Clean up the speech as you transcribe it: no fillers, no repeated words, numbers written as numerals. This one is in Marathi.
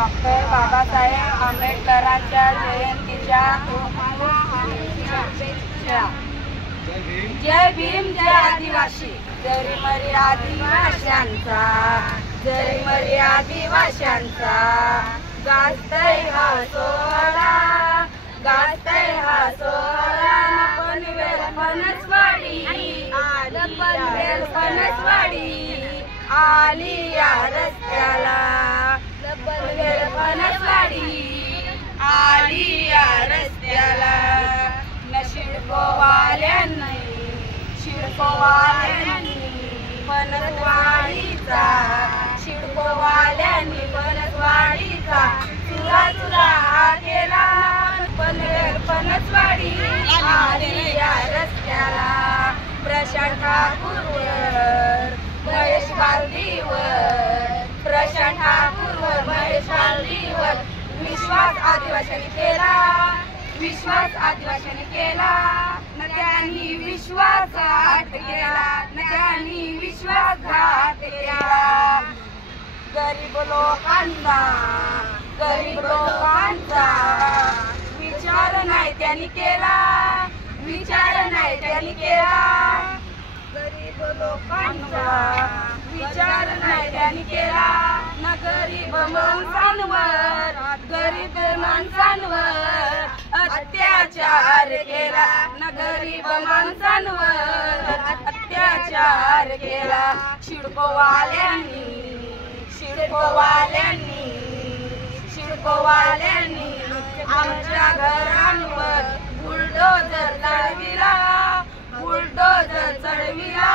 डॉक्टर बाबासाहेब आंबेडकरांच्या जयंतीच्या जय भीम जय आदिवासी। जरी मरी आदिवाशांचा, जरी मरी आदिवाशांचा, गाजतय हा सोहळा, गाजतय हा सोहळा। पनवेल फणसवाडी पनवेल फणसवाडी आली या रस्त्याला, पनवेल फणसवाडी आली या रस्त्याला। शिडकोवाल्यांनी फणसवाडीचा, शिडकोवाल्यांनी फणसवाडीचा चुरा चुरा केला। पनवेल फणसवाडी आली या रस्त्याला। प्रशांत ठाकूरवर महेश बालदीवर, प्रशांत ठाकूरवर महेश बालदीवर विश्वास आदिवासींनी केला, विश्वास आदिवासींनी केला। नद्यांनी विश्वासघात केला, नद्यांनी विश्वासघात केला। गरीब लोकांचा, गरीब लोकांचा विचार नाही त्यांनी केला, विचार नाही त्यांनी केला। गरीब लोकांचा विचार नाही त्यांनी केला। ना गरीब माणसांवर, गरीब माणसांवर अत्याचार केला, ना गरीब माणसांवर अत्याचार केला। शिडकोवाल्यांनी, शिडकोवाल्यांनी, शिडकोवाल्यांनी आमच्या घरांवर बुलडोजर चढविला, बुलडोजर चढविला।